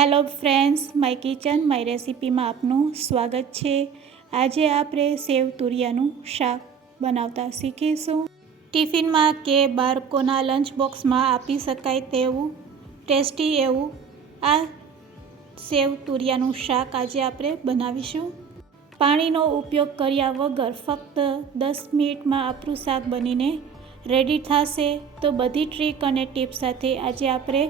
Hello friends, my kitchen my રેસિપીમાં આપનું સ્વાગત છે। આજે આપણે સેવ તુરિયાનું શાક બનાવતા શીખીશું। ટિફિનમાં કે બાળકોના લંચ બોક્સમાં આપી શકાય તેવું ટેસ્ટી એવું આ સેવ તુરિયાનું શાક આજે આપણે બનાવીશું। પાણીનો ઉપયોગ કર્યા વગર ફક્ત 10 મિનિટમાં આપણું શાક બનીને રેડી થશે। તો બધી ટ્રીક અને ટિપ્સ સાથે આજે આપણે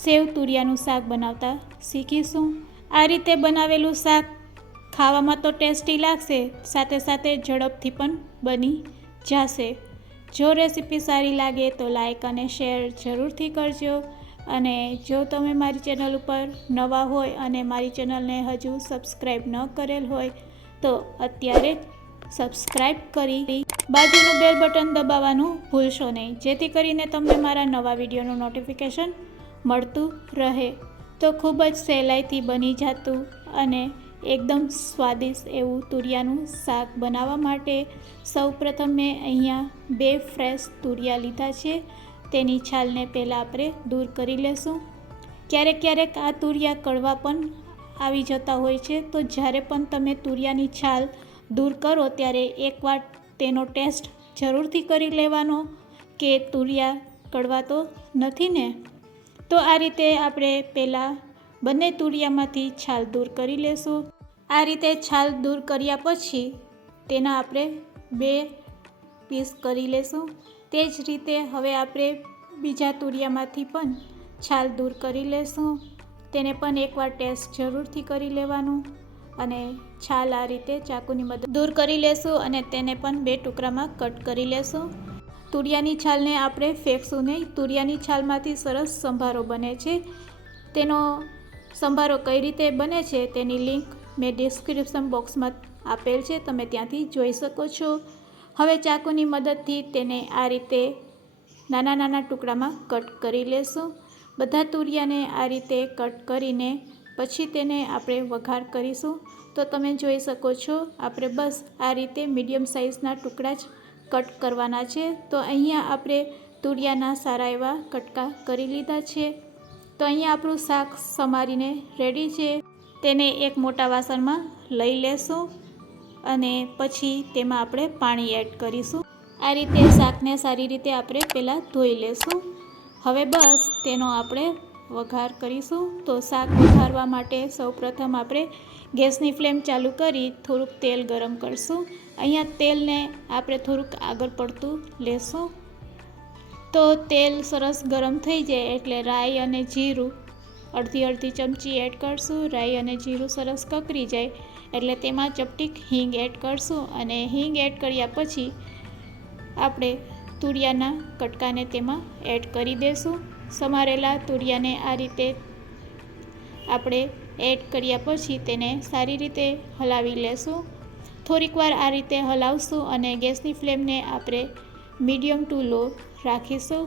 સેવ તુરિયાનું શાક બનાવતા શીખીશું। આ રીતે બનાવેલું શાક ખાવામાં તો ટેસ્ટી લાગશે, સાથે સાથે ઝડપથી પણ બની જશે। જો રેસીપી સારી લાગે તો લાઈક અને શેર જરૂરથી કરજો। અને જો તમે મારી ચેનલ ઉપર નવા હોય અને મારી ચેનલને હજુ સબસ્ક્રાઈબ ન કરેલ હોય તો અત્યારે સબસ્ક્રાઈબ કરી બાજુનું બેલ બટન દબાવવાનું ભૂલશો નહીં, જેથી કરીને તમને મારા નવા વિડીયોનું નોટિફિકેશન મળતું રહે। તો ખૂબ જ સહેલાઈથી બની જતું અને એકદમ સ્વાદિષ્ટ એવું તુરિયાનું શાક બનાવવા માટે સૌપ્રથમ મેં અહીંયા 2 ફ્રેશ તુરિયા લીધા છે। તેની છાલને પહેલાં આપણે દૂર કરી લેશું। ક્યારેક આ તુરિયા કડવા પણ આવી જતા હોય છે, તો જ્યારે પણ તમે તુરિયાની છાલ દૂર કરો ત્યારે એકવાર તેનો ટેસ્ટ જરૂરથી કરી લેવાનો કે તુરિયા કડવા તો નથી ને। તો આ રીતે આપણે પહેલાં બંને તુરિયામાંથી છાલ દૂર કરી લેશું। આ રીતે છાલ દૂર કર્યા પછી તેના આપણે 2 પીસ કરી લેશું। તે જ રીતે હવે આપણે બીજા તુરિયામાંથી પણ છાલ દૂર કરી લેશું। તેને પણ એકવાર ટેસ્ટ જરૂરથી કરી લેવાનું અને છાલ આ રીતે ચાકુની મદદ દૂર કરી લેશું અને તેને પણ 2 ટુકડામાં કટ કરી લેશું। તુરિયાની છાલને આપણે ફેંકશું નહીં। તુરિયાની છાલમાંથી સરસ સંભારો બને છે। તેનો સંભારો કઈ રીતે બને છે તેની લિંક મેં ડિસ્ક્રિપ્શન બોક્સમાં આપેલ છે, તમે ત્યાંથી જોઈ શકો છો। હવે ચાકુની મદદથી તેને આ રીતે નાના નાના ટુકડામાં કટ કરી લેશું। બધા તુરિયાને આ રીતે કટ કરીને પછી તેને આપણે વઘાર કરીશું। તો તમે જોઈ શકો છો, આપણે બસ આ રીતે મીડિયમ સાઇઝના ટુકડા જ કટ કરવાના છે। તો અહીંયા આપણે તુરિયાના સારા એવા કટકા કરી લીધા છે। તો અહીંયા આપણું શાક સમારીને રેડી છે। તેને એક મોટા વાસણમાં લઈ લેશું અને પછી તેમાં આપણે પાણી એડ કરીશું। આ રીતે શાકને સારી રીતે આપણે પહેલાં ધોઈ લેશું। હવે બસ તેનો આપણે વઘાર કરીશું। તો શાક વઘારવા માટે સૌપ્રથમ આપણે ગેસની ફ્લેમ ચાલુ કરી થોડુંક તેલ ગરમ કરશું। અહીંયા તેલને આપણે થોડુંક આગળ પડતું લેશું। તો તેલ સરસ ગરમ થઈ જાય એટલે રાઈ અને જીરું અડધી ચમચી એડ કરશું। રાઈ અને જીરું સરસ કકરી જાય એટલે તેમાં ચપટીક હિંગ એડ કરશું અને હિંગ એડ કર્યા પછી આપણે તુરિયાના કટકાને તેમાં એડ કરી દઈશું। સમારેલા તુરિયાને આ રીતે આપણે એડ કર્યા પછી તેને સારી રીતે હલાવી લેશું। થોડીક વાર આ રીતે હલાવશું અને ગેસની ફ્લેમને આપણે મીડિયમ ટુ લો રાખીશું।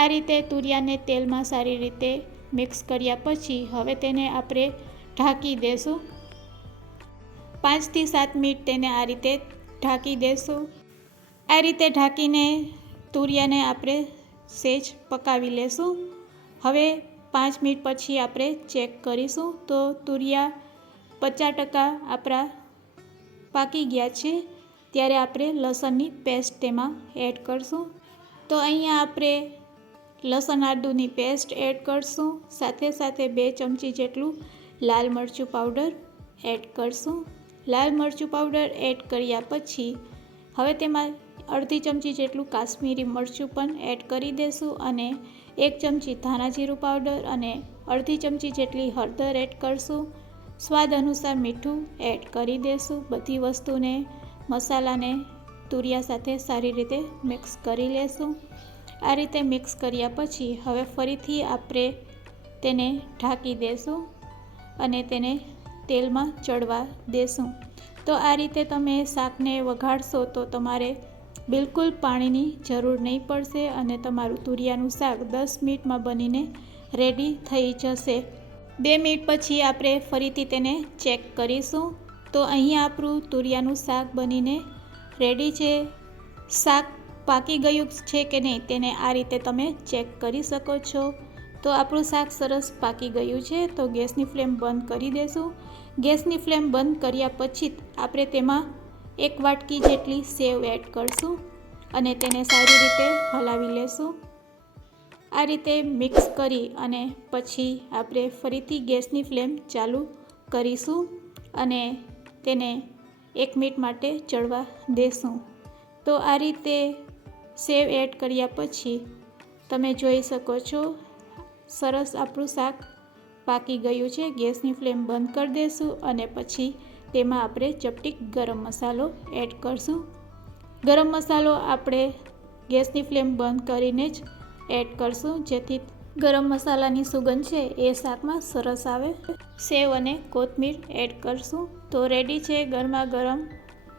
આ રીતે તુરિયાને તેલમાં સારી રીતે મિક્સ કર્યા પછી હવે તેને આપણે ઢાંકી દેશું। 5 થી 7 મિનિટ તેને આ રીતે ઢાંકી દેશું। આ રીતે ઢાંકીને તુરિયાને આપણે સહેજ પકાવી લેશું। હવે 5 મિનિટ પછી આપણે ચેક કરીશું તો તુરિયા 50% આપણા પાકી ગયા છે। ત્યારે આપણે લસણની પેસ્ટ તેમાં એડ કરશું। તો અહીંયા આપણે લસણ આદુની પેસ્ટ એડ કરશું। સાથે સાથે 2 ચમચી જેટલું લાલ મરચું પાવડર એડ કરશું। લાલ મરચું પાવડર એડ કર્યા પછી હવે તેમાં અડધી ચમચી જેટલું કાશ્મીરી મરચું પણ એડ કરી દેશું અને 1 ચમચી ધાણા જીરું પાવડર અને અડધી ચમચી જેટલી હળદર એડ કરશું। સ્વાદ અનુસાર મીઠું એડ કરી દેશું। બધી વસ્તુને મસાલાને તુરિયા સાથે સારી રીતે મિક્સ કરી લેશું। આ રીતે મિક્સ કર્યા પછી હવે ફરીથી આપણે તેને ઢાંકી દેશું અને તેને તેલમાં ચડવા દેશું। તો આ રીતે તમે શાકને વઘારશો તો તમારે બિલકુલ પાણીની જરૂર નહીં પડશે અને તમારું તુરિયાનું શાક 10 મિનિટમાં બનીને રેડી થઈ જશે। 2 મિનિટ પછી આપણે ફરીથી તેને ચેક કરીશું। તો અહીંયા આપણું તુરિયાનું શાક બનીને રેડી છે। શાક પાકી ગયું છે કે નહીં તેને આ રીતે તમે ચેક કરી શકો છો। તો આપણું શાક સરસ પાકી ગયું છે. તો ગેસની ફ્લેમ બંધ કરી દેશું. ગેસની ફ્લેમ બંધ કર્યા પછી આપણે તેમાં 1 વાટકી જેટલી સેવ એડ કરશું અને તેને સારી રીતે હલાવી લેશું. આ રીતે મિક્સ કરી અને પછી આપણે ફરીથી ગેસની ફ્લેમ ચાલુ કરીશું અને તેને 1 મિનિટ માટે ચડવા દેશું. તો આ રીતે સેવ એડ કર્યા પછી તમે જોઈ શકો છો સરસ આપણું શાક પાકી ગયું છે. ગેસની ફ્લેમ બંધ કરી દેશું અને પછી તેમાં આપણે ચપટી ગરમ મસાલો એડ કરશું. ગરમ મસાલો આપણે ગેસની ફ્લેમ બંધ કરીને જ એડ કરશું, જેથી ગરમ મસાલાની સુગંધ છે એ શાકમાં સરસ આવે. સેવ અને કોથમીર એડ કરશું. તો રેડી છે ગરમા ગરમ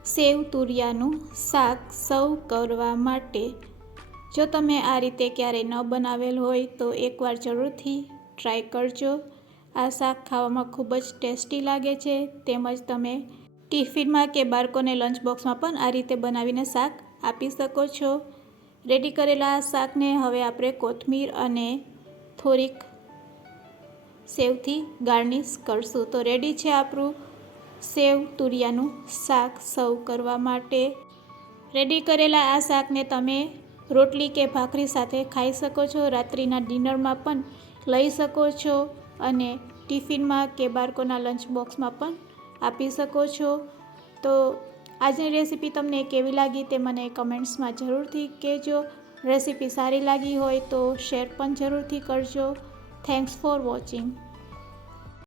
સેવ તુરિયાનું શાક સર્વ કરવા માટે. જો તમે આ રીતે ક્યારેય ન બનાવેલ હોય તો એકવાર જરૂરથી ટ્રાય કરજો. આ શાક ખાવામાં ખૂબ જ ટેસ્ટી લાગે છે. તેમજ તમે ટિફિનમાં કે બાળકોને લંચ બોક્સમાં પણ આ રીતે બનાવીને શાક આપી શકો છો. રેડી કરેલા આ શાકને હવે આપણે કોથમીર અને થોડીક સેવથી ગાર્નિશ કરશું. તો રેડી છે આપણું સેવ તુરિયાનું શાક સર્વ કરવા માટે. રેડી કરેલા આ શાકને તમે રોટલી કે ભાખરી સાથે ખાઈ શકો છો. રાત્રિના ડિનરમાં પણ લઈ શકો છો અને ટિફિનમાં કે બાળકોના લંચ બોક્સમાં પણ આપી શકો છો. તો આજની રેસીપી તમને કેવી લાગી તે મને કમેન્ટ્સમાં જરૂરથી કહેજો. રેસીપી સારી લાગી હોય તો શેર પણ જરૂરથી કરજો. Thanks for watching.